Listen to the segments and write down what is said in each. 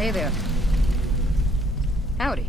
Hey there. Howdy.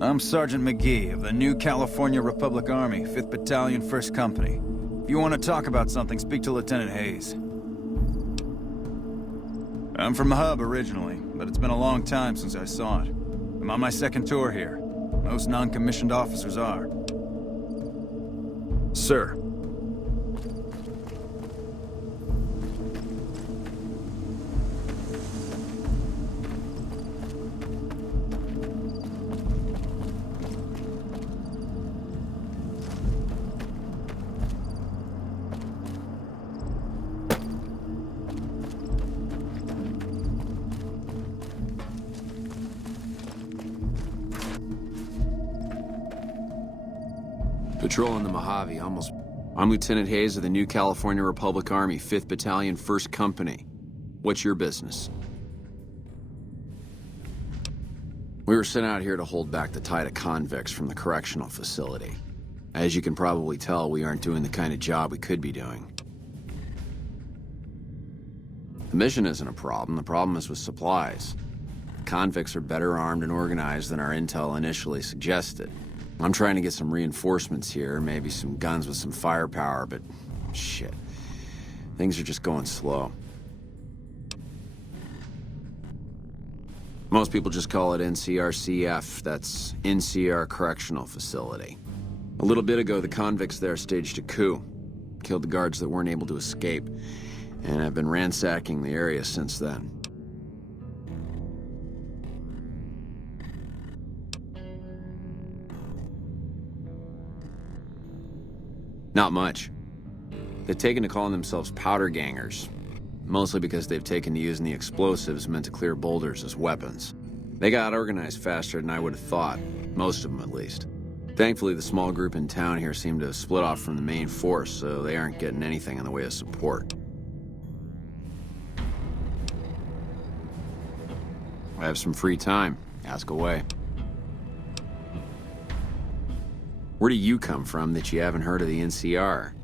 I'm Sergeant McGee of the New California Republic Army, 5th Battalion, 1st Company. If you want to talk about something, speak to Lieutenant Hayes. I'm from the Hub originally, but it's been a long time since I saw it. I'm on my second tour here. Most non-commissioned officers are. Sir. Patrolling the Mojave, almost. I'm Lieutenant Hayes of the New California Republic Army, 5th Battalion, 1st Company. What's your business? We were sent out here to hold back the tide of convicts from the correctional facility. As you can probably tell, we aren't doing the kind of job we could be doing. The mission isn't a problem. The problem is with supplies. The convicts are better armed and organized than our intel initially suggested. I'm trying to get some reinforcements here, maybe some guns with some firepower, but shit. Things are just going slow. Most people just call it NCRCF, that's NCR Correctional Facility. A little bit ago, the convicts there staged a coup, killed the guards that weren't able to escape, and I've been ransacking the area since then. Not much. They've taken to calling themselves powder gangers, mostly because they've taken to using the explosives meant to clear boulders as weapons. They got organized faster than I would have thought, most of them at least. Thankfully, the small group in town here seem to have split off from the main force, so they aren't getting anything in the way of support. I have some free time. Ask away. Where do you come from that you haven't heard of the NCR?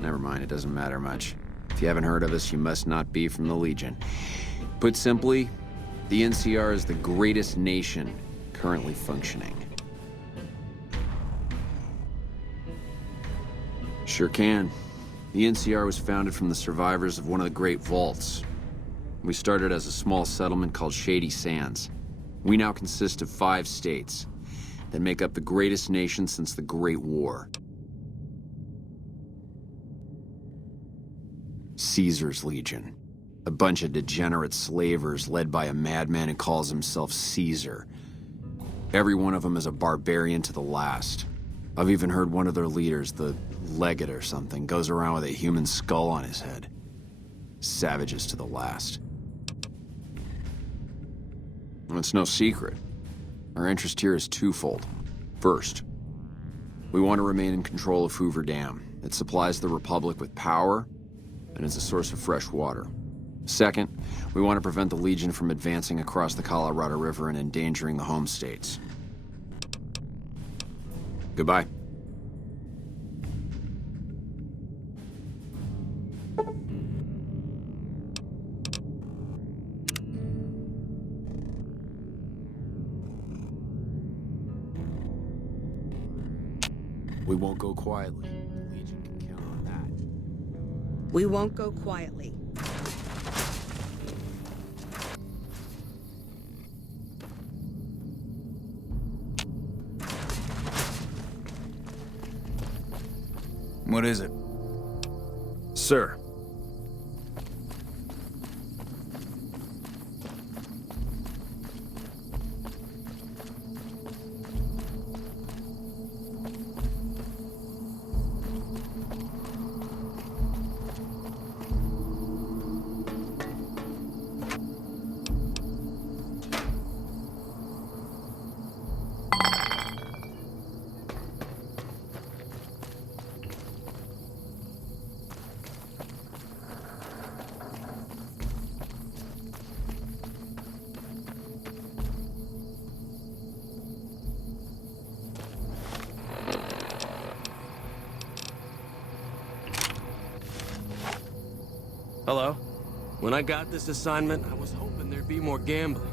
Never mind, it doesn't matter much. If you haven't heard of us, you must not be from the Legion. Put simply, the NCR is the greatest nation currently functioning. Sure can. The NCR was founded from the survivors of one of the Great Vaults. We started as a small settlement called Shady Sands. We now consist of 5 states that make up the greatest nation since the Great War. Caesar's Legion. A bunch of degenerate slavers led by a madman who calls himself Caesar. Every one of them is a barbarian to the last. I've even heard one of their leaders, the Legate or something, goes around with a human skull on his head. Savages to the last. It's no secret. Our interest here is twofold. First, we want to remain in control of Hoover Dam. It supplies the Republic with power, and is a source of fresh water. Second, we want to prevent the Legion from advancing across the Colorado River and endangering the home states. Goodbye. We won't go quietly. We won't go quietly. What is it? Sir. Hello? When I got this assignment, I was hoping there'd be more gambling.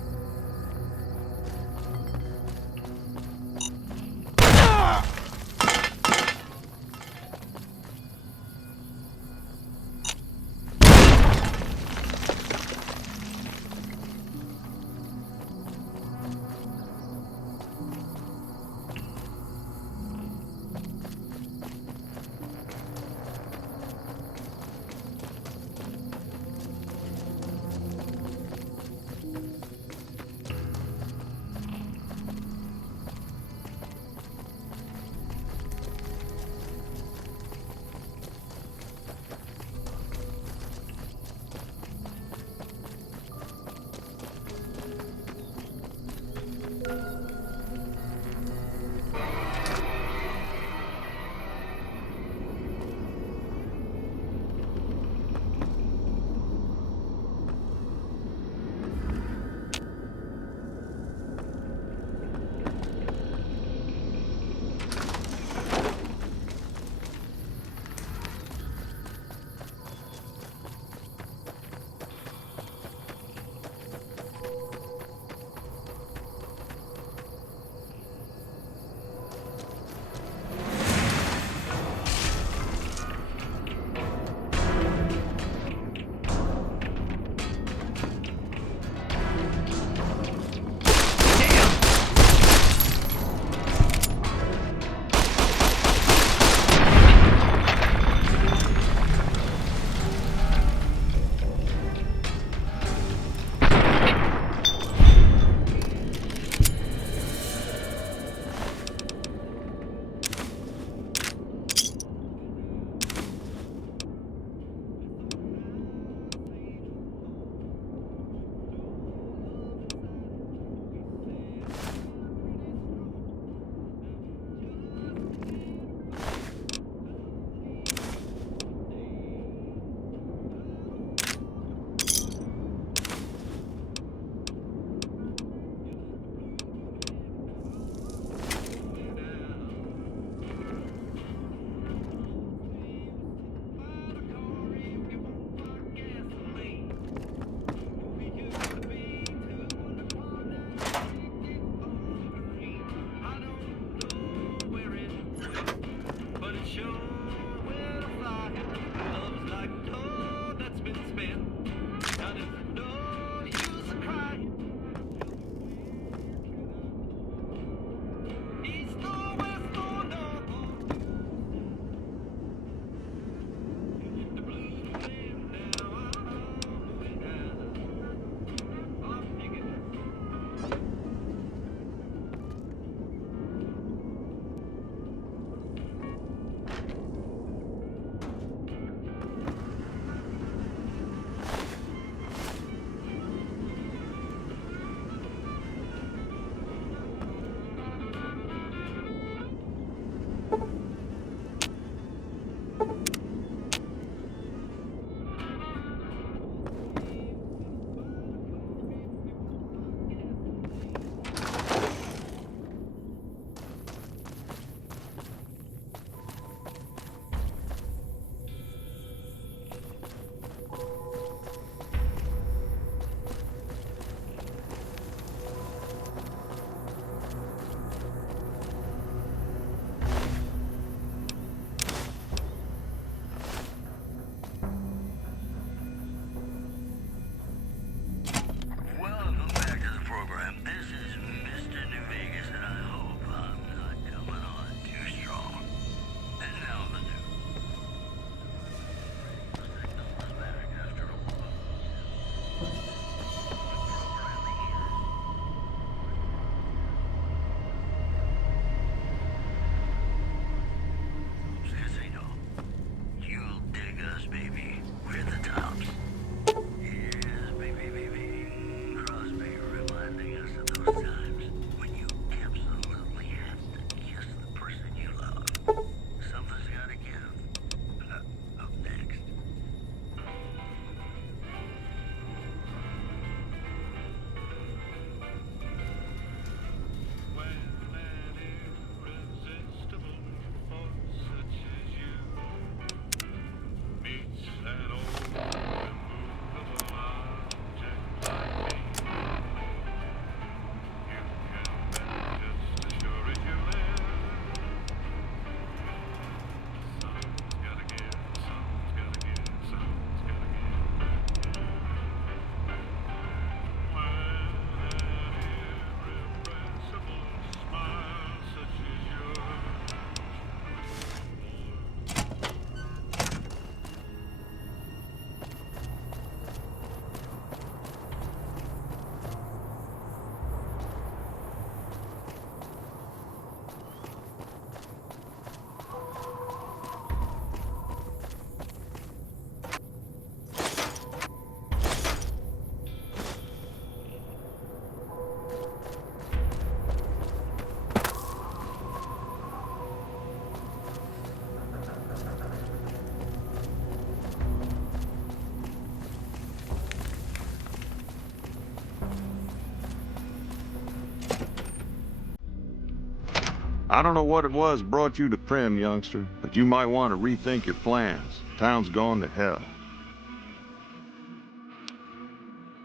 I don't know what it was brought you to Prim, youngster, but you might want to rethink your plans. Town's gone to hell.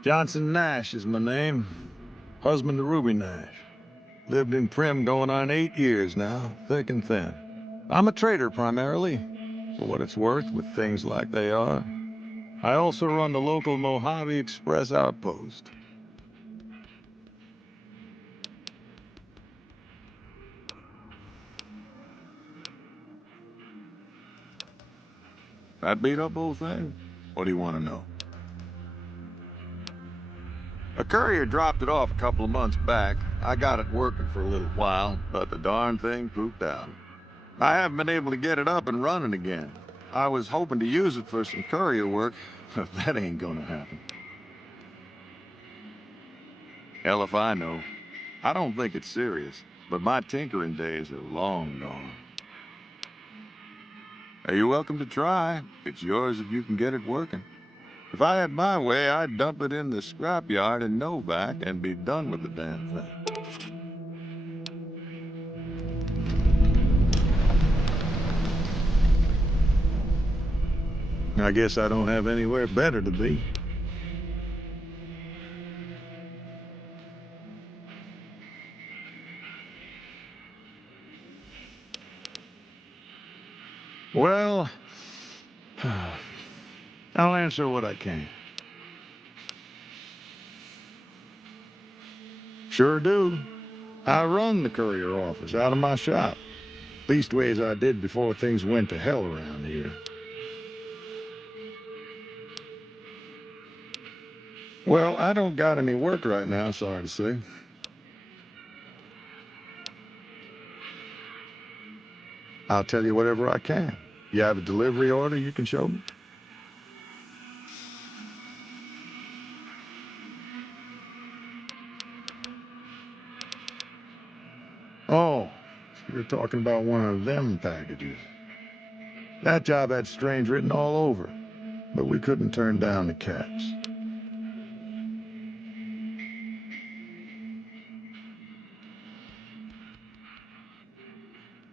Johnson Nash is my name. Husband to Ruby Nash. Lived in Prim going on 8 years now, thick and thin. I'm a trader primarily, for what it's worth with things like they are. I also run the local Mojave Express outpost. That beat up old thing? What do you want to know? A courier dropped it off a couple of months back. I got it working for a little while, but the darn thing pooped out. I haven't been able to get it up and running again. I was hoping to use it for some courier work, but that ain't gonna happen. Hell if I know. I don't think it's serious, but my tinkering days are long gone. Hey, you're welcome to try. It's yours if you can get it working. If I had my way, I'd dump it in the scrapyard in Novak and be done with the damn thing. I guess I don't have anywhere better to be. Well, I'll answer what I can. Sure do. I run the courier office out of my shop. Leastways I did before things went to hell around here. Well, I don't got any work right now, sorry to say. I'll tell you whatever I can. You have a delivery order you can show me? Oh, you're talking about one of them packages. That job had strange written all over, but we couldn't turn down the caps.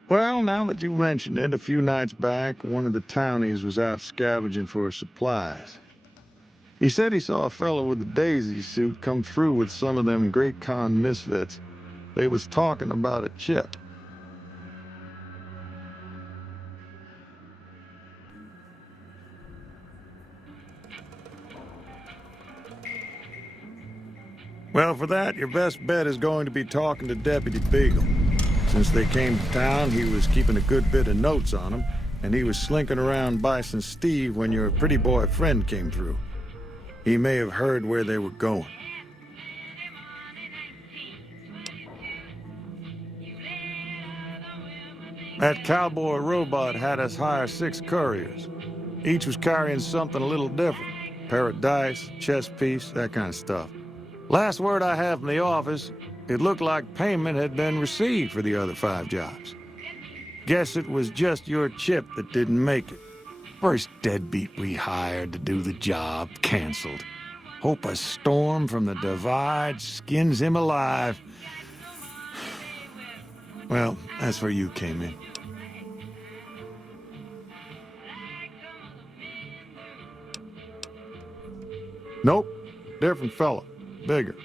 Well, now that you mention it, a few nights back, one of the townies was out scavenging for supplies. He said he saw a fellow with a daisy suit come through with some of them Great Khan misfits. They was talking about a chip. Well, for that, your best bet is going to be talking to Deputy Beagle. Since they came to town, he was keeping a good bit of notes on them, and he was slinking around Bison Steve when your pretty boy friend came through. He may have heard where they were going. That cowboy robot had us hire 6 couriers. Each was carrying something a little different. Pair of dice, chess piece, that kind of stuff. Last word I have from the office, it looked like payment had been received for the other 5 jobs. Guess it was just your chip that didn't make it. First deadbeat we hired to do the job canceled. Hope a storm from the divide skins him alive. Well, that's where you came in. Nope, different fella, bigger.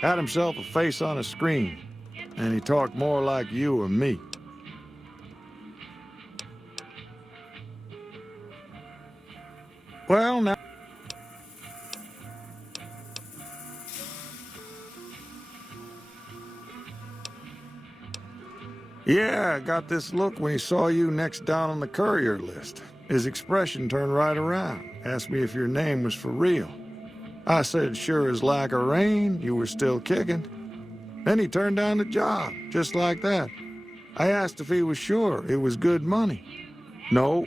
Had himself a face on a screen, and he talked more like you or me. Well, now... Yeah, I got this look when he saw you next down on the courier list. His expression turned right around, asked me if your name was for real. I said, sure as like a rain, you were still kicking. Then he turned down the job, just like that. I asked if he was sure it was good money. No,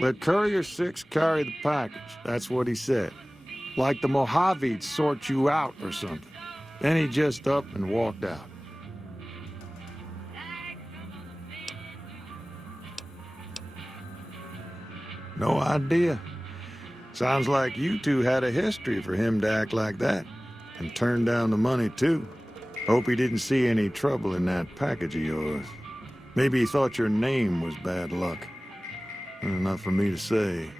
let Courier 6 carry the package, that's what he said. Like the Mojave'd sort you out or something. Then he just up and walked out. No idea. Sounds like you two had a history for him to act like that. And turn down the money, too. Hope he didn't see any trouble in that package of yours. Maybe he thought your name was bad luck. Not for me to say.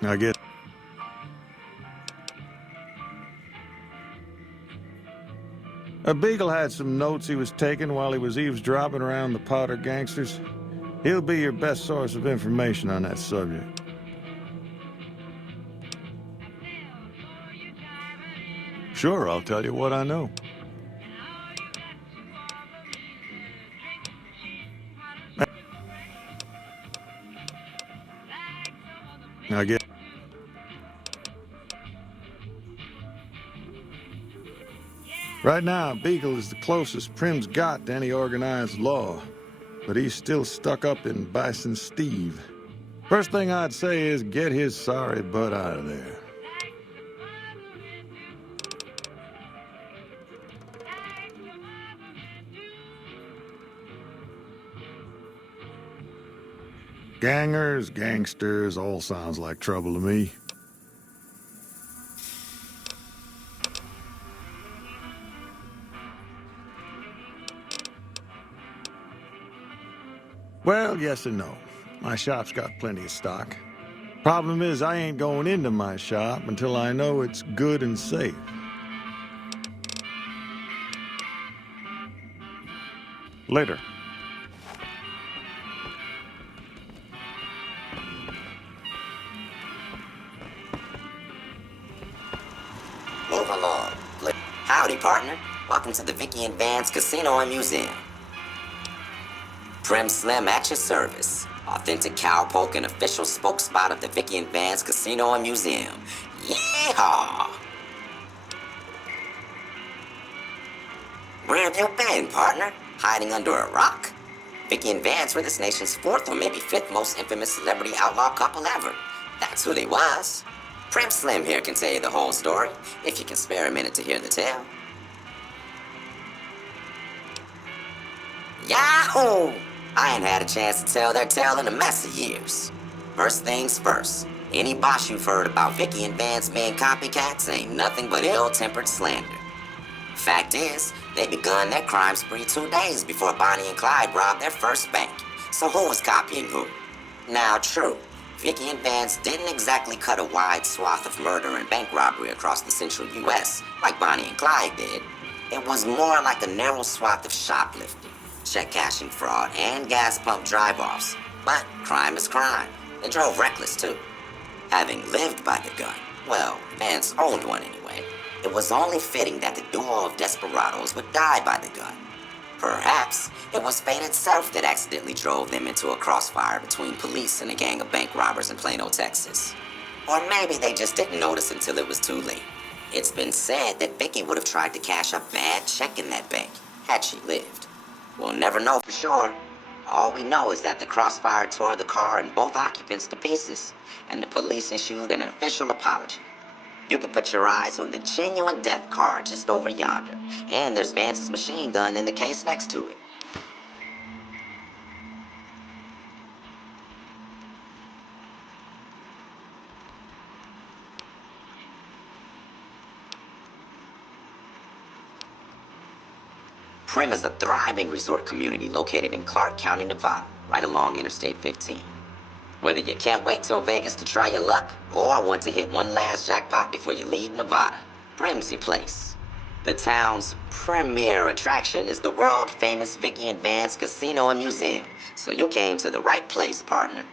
I guess... Beagle had some notes he was taking while he was eavesdropping around the Powder gangsters. He'll be your best source of information on that subject. Sure, I'll tell you what I know. I guess... Right now, Beagle is the closest Prim's got to any organized law, but he's still stuck up in Bison Steve. First thing I'd say is get his sorry butt out of there. Gangers, gangsters, all sounds like trouble to me. Well, yes and no. My shop's got plenty of stock. Problem is, I ain't going into my shop until I know it's good and safe. Later. Move along. Howdy, partner. Welcome to the Vicky and Vance Casino and Museum. Prim Slim at your service. Authentic cowpoke and official spokesspot of the Vicky and Vance Casino and Museum. Yeehaw! Where have you been, partner? Hiding under a rock? Vicky and Vance were this nation's fourth or maybe fifth most infamous celebrity outlaw couple ever. That's who they was. Prim Slim here can tell you the whole story, if you can spare a minute to hear the tale. Yahoo! I ain't had a chance to tell their tale in a mess of years. First things first, any bosh you've heard about Vicky and Vance being copycats ain't nothing but ill-tempered slander. Fact is, they begun their crime spree 2 days before Bonnie and Clyde robbed their first bank. So who was copying who? Now, true, Vicky and Vance didn't exactly cut a wide swath of murder and bank robbery across the central U.S. like Bonnie and Clyde did. It was more like a narrow swath of shoplifting, check cashing fraud, and gas pump drive-offs. But crime is crime. They drove reckless, too. Having lived by the gun, well, Vance owned one anyway, it was only fitting that the duo of desperados would die by the gun. Perhaps it was fate itself that accidentally drove them into a crossfire between police and a gang of bank robbers in Plano, Texas. Or maybe they just didn't notice until it was too late. It's been said that Vicky would have tried to cash a bad check in that bank, had she lived. We'll never know for sure. All we know is that the crossfire tore the car and both occupants to pieces, and the police issued an official apology. You can put your eyes on the genuine death car just over yonder, and there's Vance's machine gun in the case next to it. Prim is a thriving resort community located in Clark County, Nevada, right along Interstate 15. Whether you can't wait till Vegas to try your luck, or want to hit one last jackpot before you leave Nevada, Prim's your place. The town's premier attraction is the world-famous Vicky and Vance Casino and Museum, so you came to the right place, partner.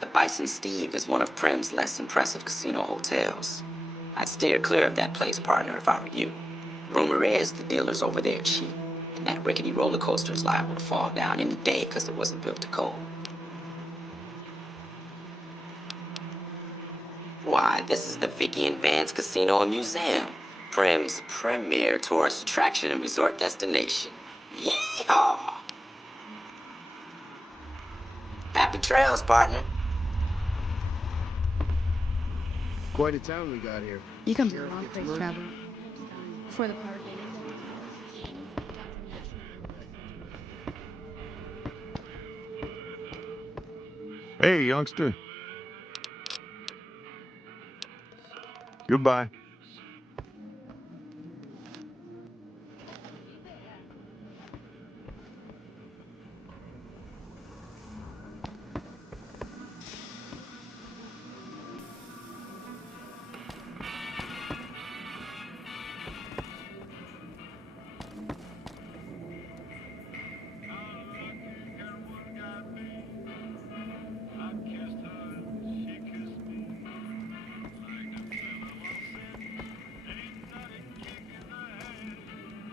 The Bison Steve is one of Prim's less impressive casino hotels. I'd steer clear of that place, partner, if I were you. Rumor is the dealers over there cheap, and that rickety roller coaster is liable to fall down any day because it wasn't built to cold. Why, this is the Vicky and Vance Casino and Museum, Prim's premier tourist attraction and resort destination. Yeehaw! Happy trails, partner. Quite a town we got here. You come to the wrong place, traveler. For the party. Hey, youngster. Goodbye.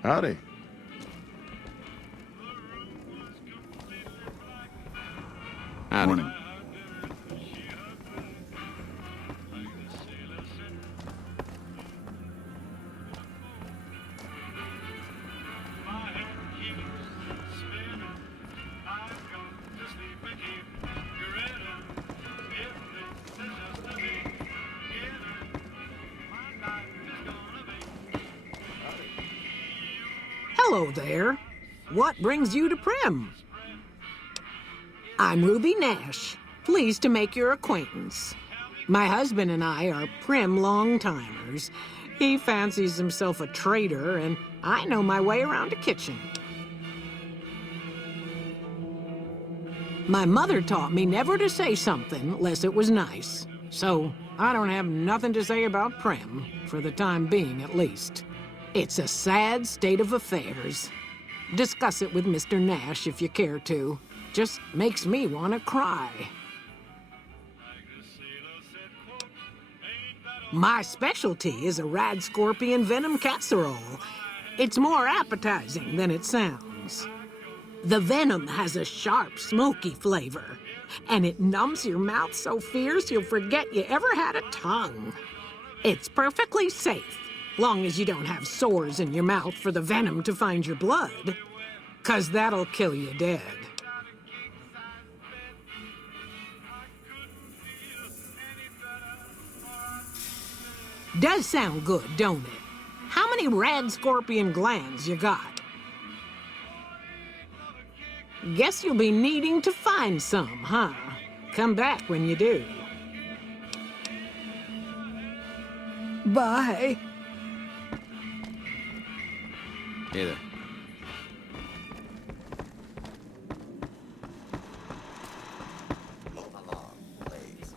Howdy. Howdy. Morning. Hello there. What brings you to Prim? I'm Ruby Nash. Pleased to make your acquaintance. My husband and I are Prim long-timers. He fancies himself a trader, and I know my way around a kitchen. My mother taught me never to say something unless it was nice. So I don't have nothing to say about Prim, for the time being at least. It's a sad state of affairs. Discuss it with Mr. Nash if you care to. Just makes me want to cry. My specialty is a rad scorpion venom casserole. It's more appetizing than it sounds. The venom has a sharp, smoky flavor, and it numbs your mouth so fierce you'll forget you ever had a tongue. It's perfectly safe, long as you don't have sores in your mouth for the venom to find your blood, 'cause that'll kill you dead. Does sound good, don't it? How many rad scorpion glands you got? Guess you'll be needing to find some, huh? Come back when you do. Bye. Hey there. Move along, please.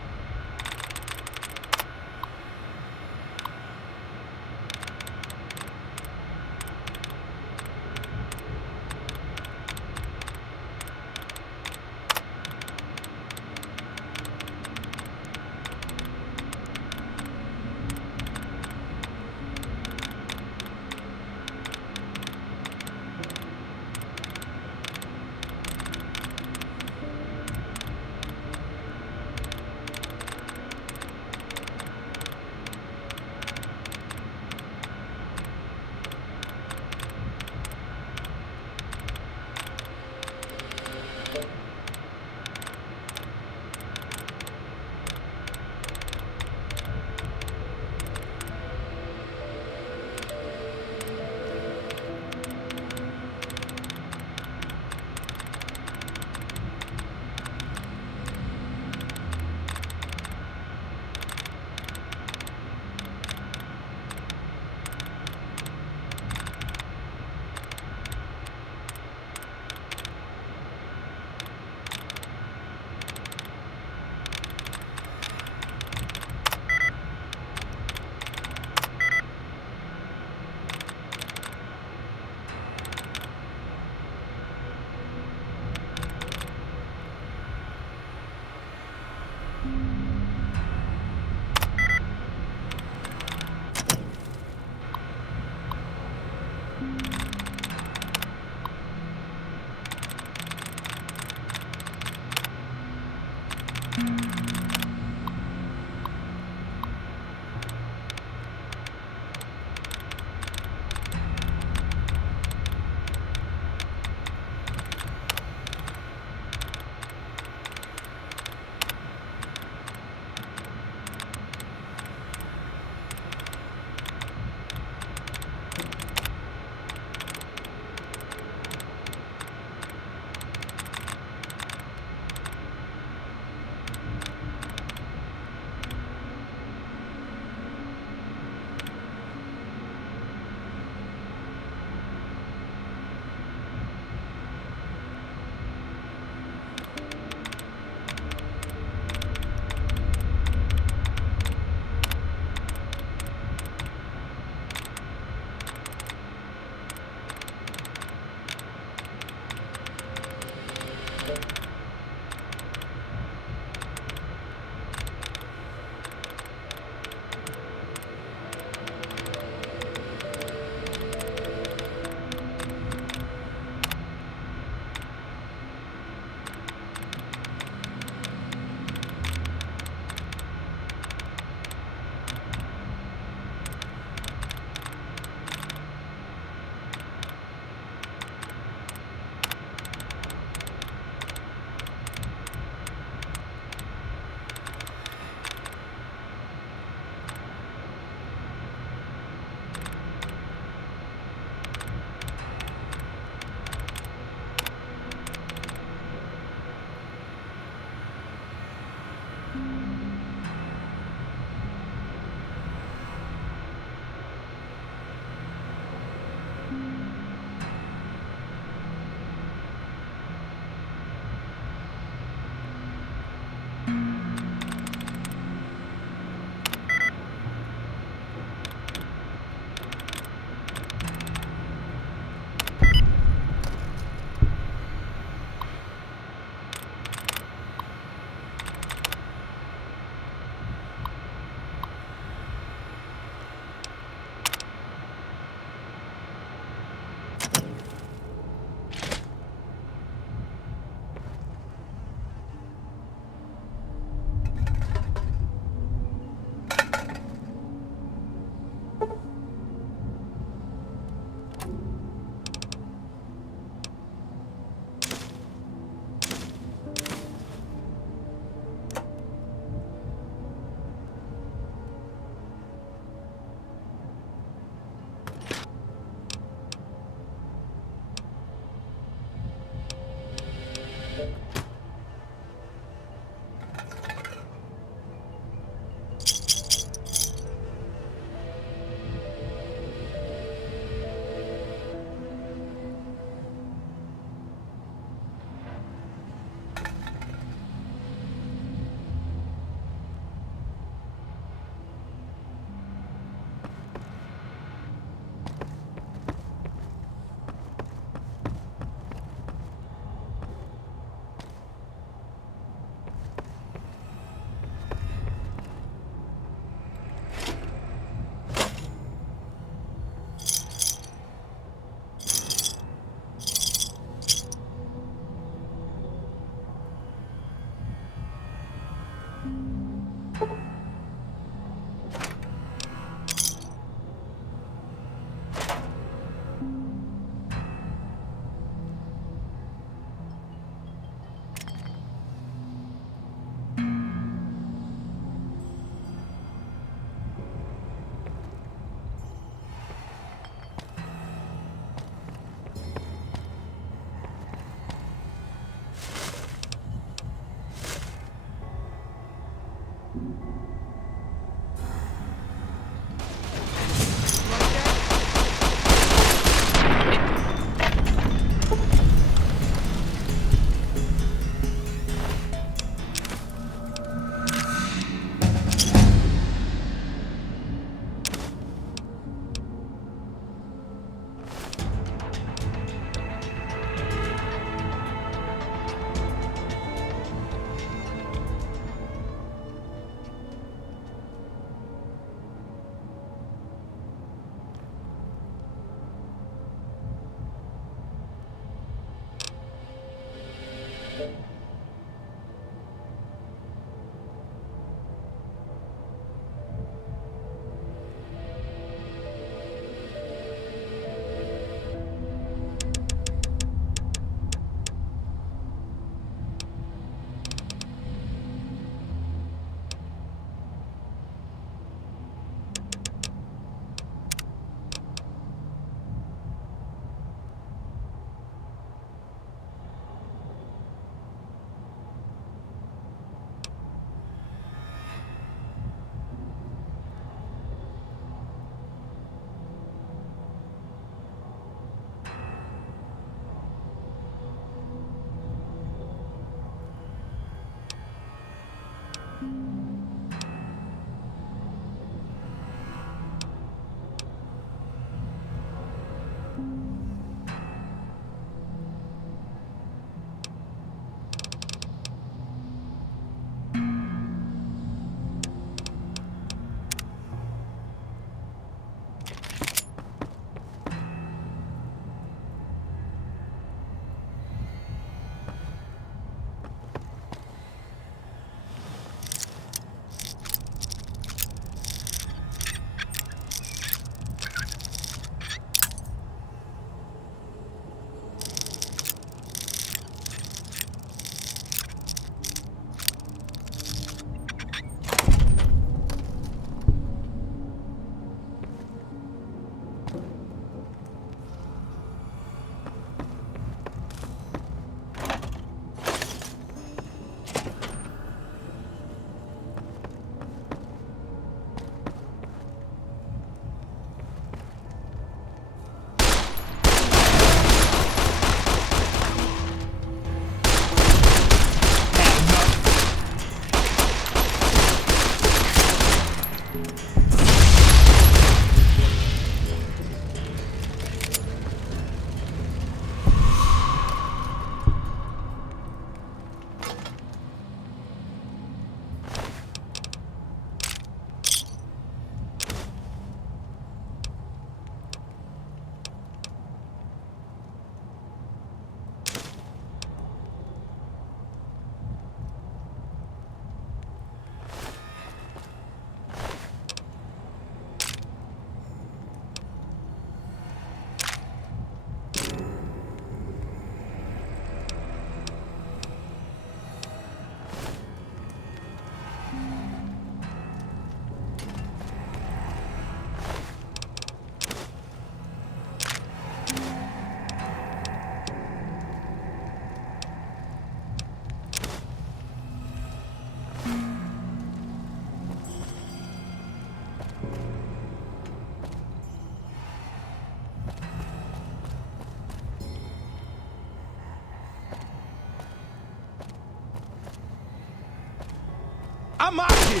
I'm out here!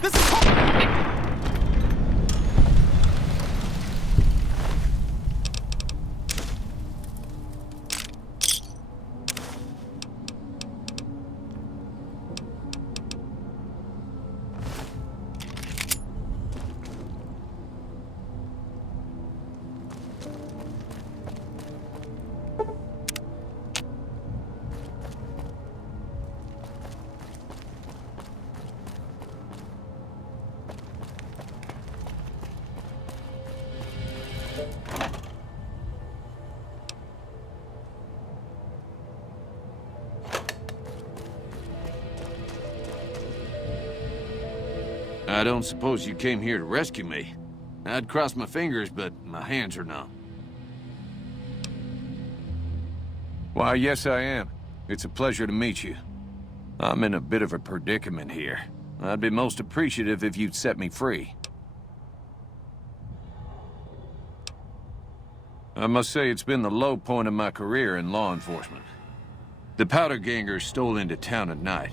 This is... I don't suppose you came here to rescue me. I'd cross my fingers, but my hands are numb. Why, yes I am. It's a pleasure to meet you. I'm in a bit of a predicament here. I'd be most appreciative if you'd set me free. I must say it's been the low point of my career in law enforcement. The powder gangers stole into town at night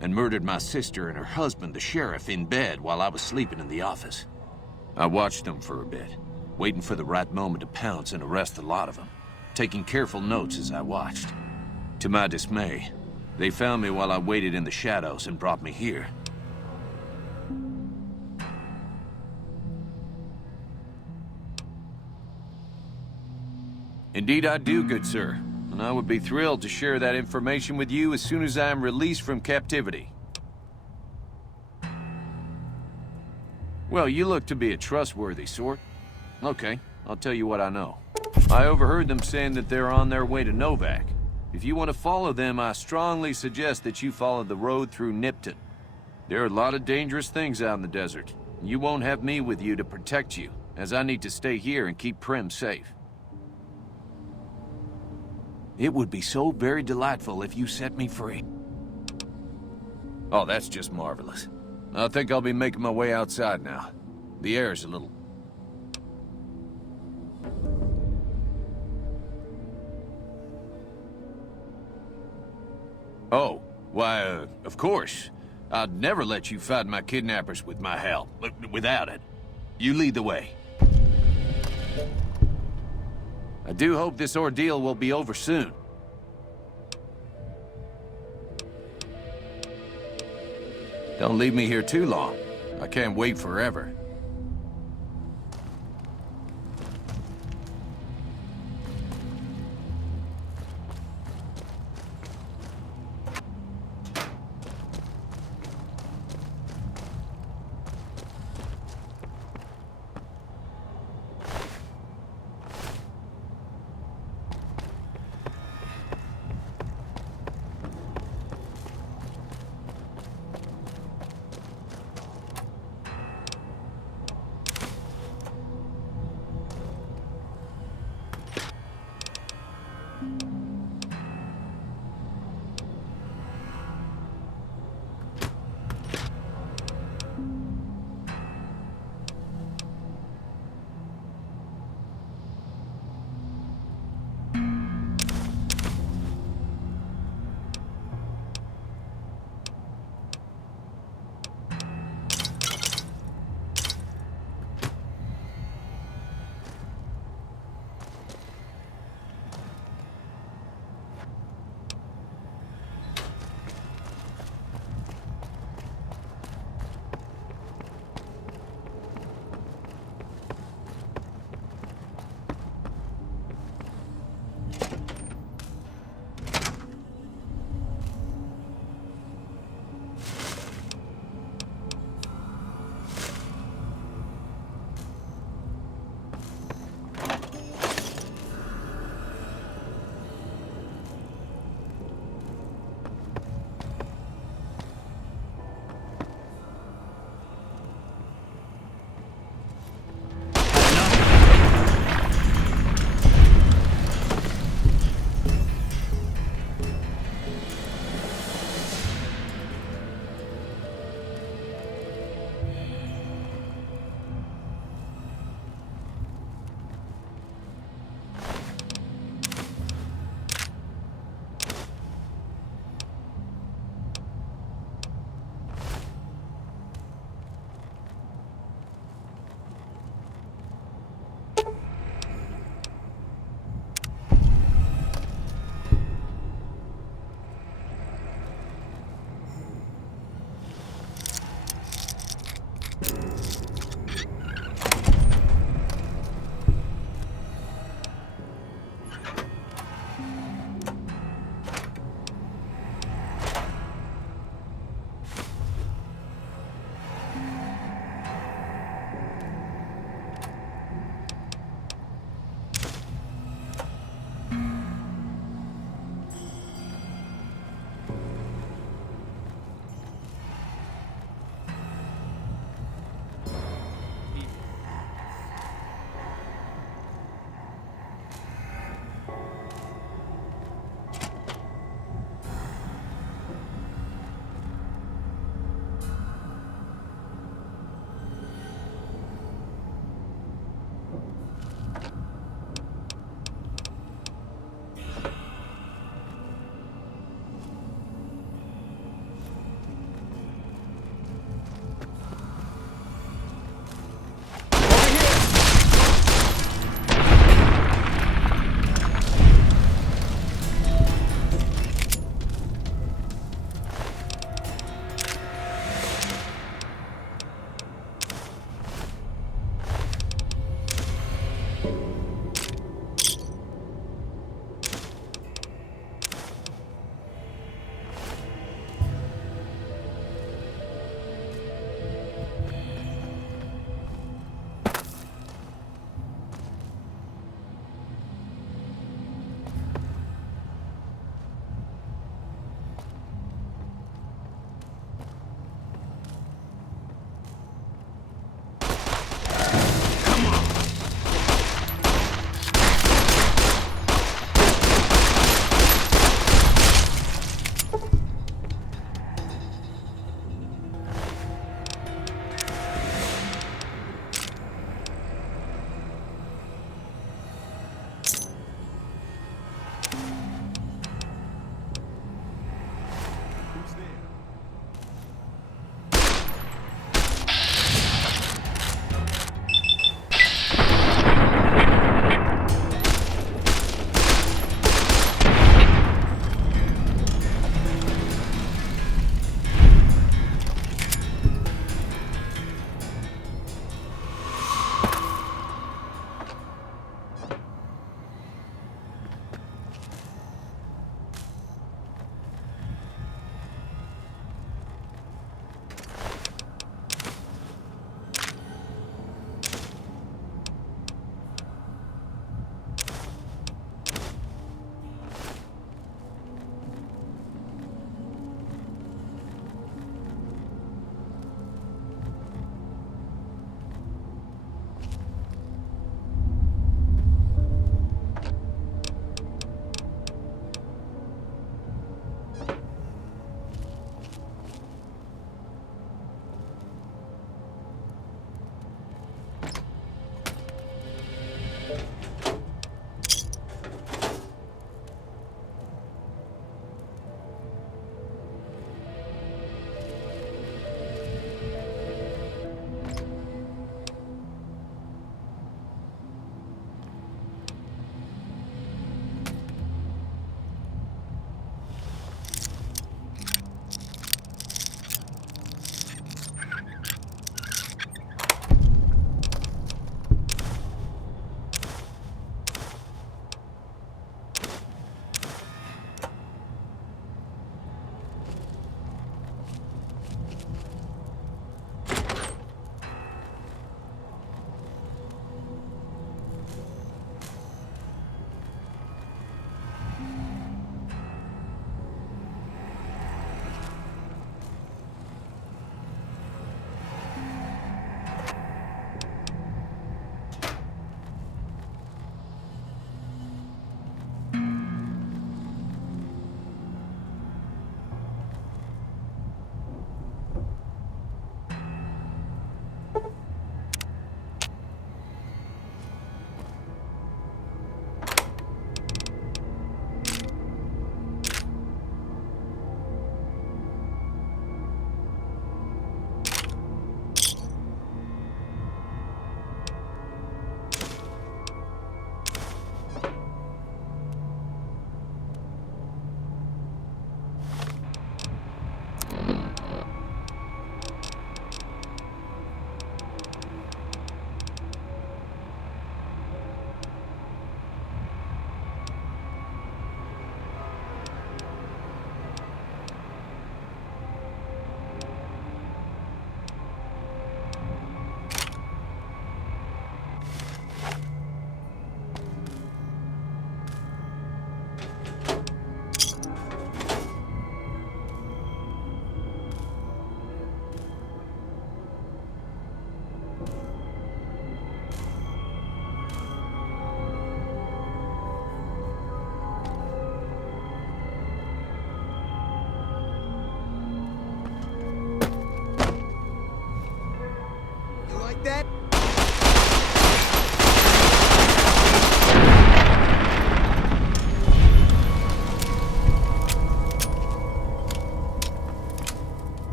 and murdered my sister and her husband, the sheriff, in bed while I was sleeping in the office. I watched them for a bit, waiting for the right moment to pounce and arrest the lot of them, taking careful notes as I watched. To my dismay, they found me while I waited in the shadows and brought me here. Indeed I do, good sir. And I would be thrilled to share that information with you as soon as I am released from captivity. Well, you look to be a trustworthy sort. Okay, I'll tell you what I know. I overheard them saying that they're on their way to Novak. If you want to follow them, I strongly suggest that you follow the road through Nipton. There are a lot of dangerous things out in the desert. You won't have me with you to protect you, as I need to stay here and keep Prim safe. It would be so very delightful if you set me free. Oh, that's just marvelous. I think I'll be making my way outside now. The air's a little... Oh, why, of course. I'd never let you fight my kidnappers with my help. Without it. You lead the way. I do hope this ordeal will be over soon. Don't leave me here too long. I can't wait forever.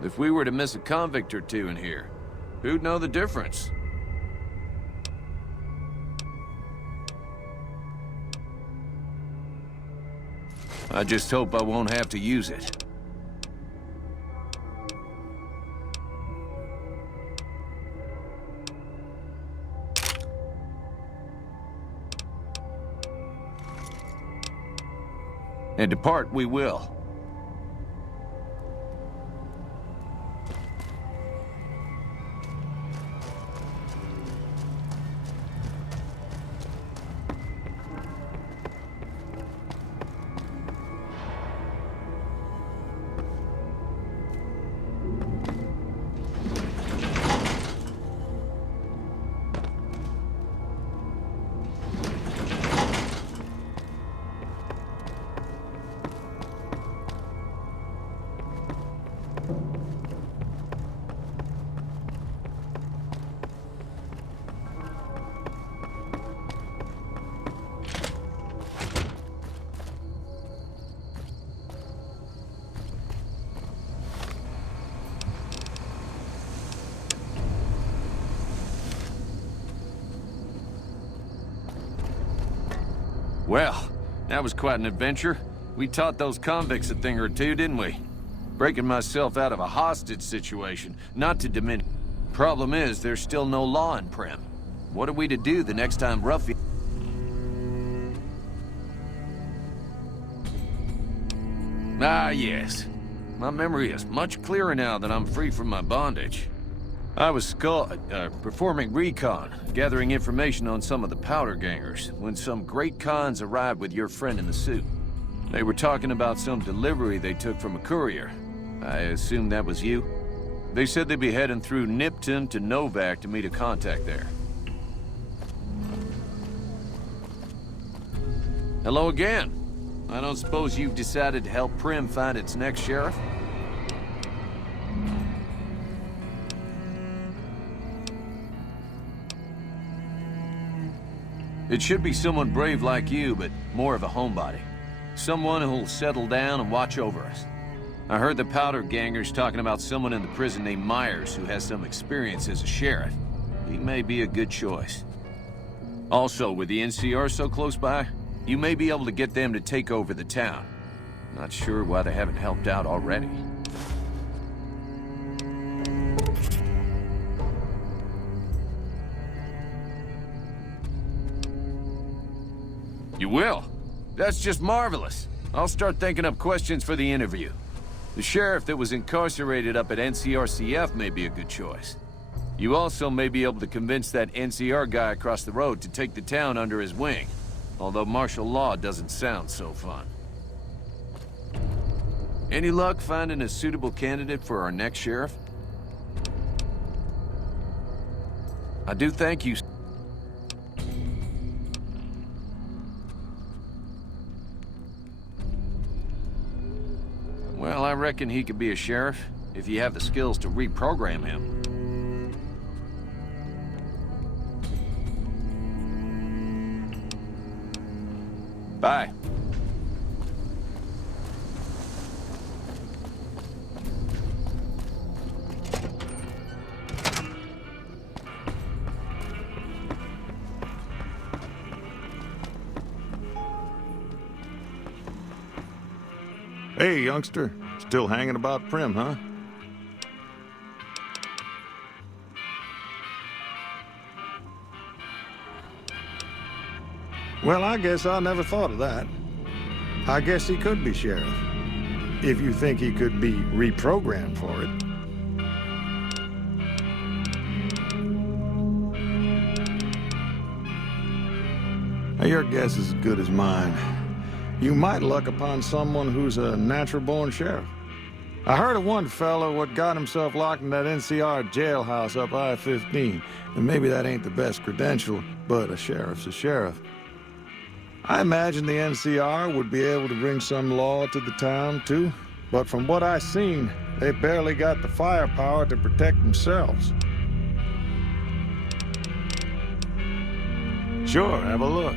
If we were to miss a convict or two in here, who'd know the difference? I just hope I won't have to use it. And depart we will. Well, that was quite an adventure. We taught those convicts a thing or two, didn't we? Breaking myself out of a hostage situation, not to diminish. Problem is, there's still no law in Prim. What are we to do the next time ruffian... Ah, yes. My memory is much clearer now that I'm free from my bondage. I was performing recon, gathering information on some of the powder gangers, when some great cons arrived with your friend in the suit. They were talking about some delivery they took from a courier. I assume that was you? They said they'd be heading through Nipton to Novak to meet a contact there. Hello again. I don't suppose you've decided to help Prim find its next sheriff? It should be someone brave like you, but more of a homebody. Someone who'll settle down and watch over us. I heard the powder gangers talking about someone in the prison named Myers who has some experience as a sheriff. He may be a good choice. Also, with the NCR so close by, you may be able to get them to take over the town. Not sure why they haven't helped out already. You will? That's just marvelous. I'll start thinking up questions for the interview. The sheriff that was incarcerated up at NCRCF may be a good choice. You also may be able to convince that NCR guy across the road to take the town under his wing. Although martial law doesn't sound so fun. Any luck finding a suitable candidate for our next sheriff? I do thank you. Well, I reckon he could be a sheriff, if you have the skills to reprogram him. Bye. Hey, youngster. Still hanging about Prim, huh? Well, I guess I never thought of that. I guess he could be sheriff. If you think he could be reprogrammed for it. Now, your guess is as good as mine. You might luck upon someone who's a natural-born sheriff. I heard of one fellow what got himself locked in that NCR jailhouse up I-15, and maybe that ain't the best credential, but a sheriff's a sheriff. I imagine the NCR would be able to bring some law to the town, too, but from what I seen, they barely got the firepower to protect themselves. Sure, have a look.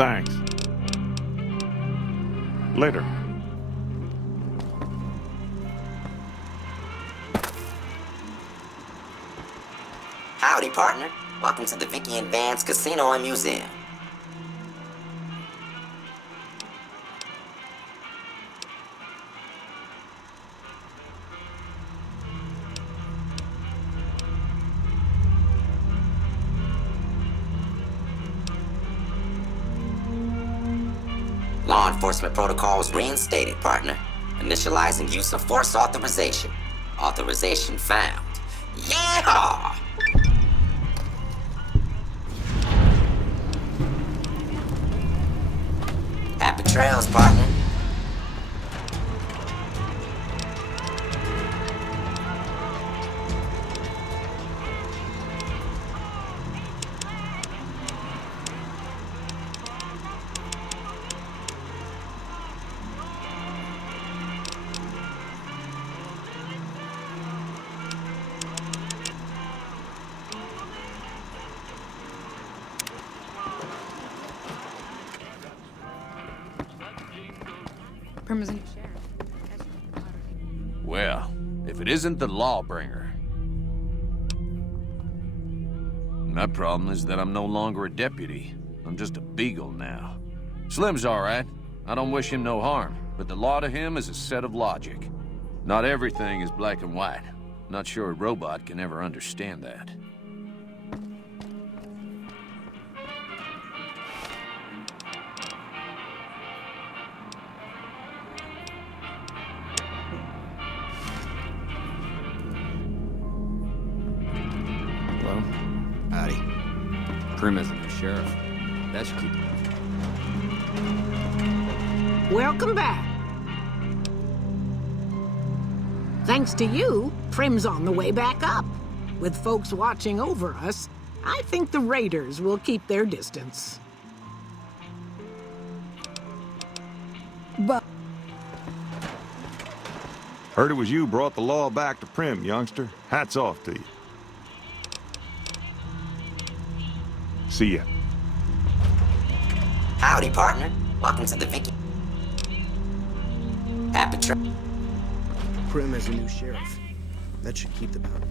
Thanks. Later. Howdy, partner. Welcome to the Vicky and Vance Casino and Museum. Law enforcement protocols reinstated, partner. Initializing use of force authorization. Authorization found. Yeah! Happy trails, partner. Prim is a new sheriff. Well, if it isn't the lawbringer. My problem is that I'm no longer a deputy. I'm just a beagle now. Slim's all right. I don't wish him no harm, but the law to him is a set of logic. Not everything is black and white. Not sure a robot can ever understand that. Hello? Howdy. Prim isn't the sheriff. That should keep him. Welcome back. Thanks to you, Prim's on the way back up. With folks watching over us, I think the raiders will keep their distance. But Heard it was you brought the law back to Prim, youngster. Hats off to you. See ya. Howdy, partner. Welcome to the Vicky. Happy trails. Prim as a new sheriff. That should keep the powder.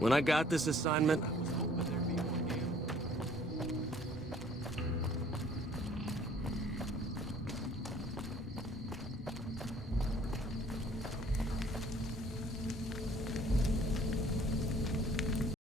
When I got this assignment,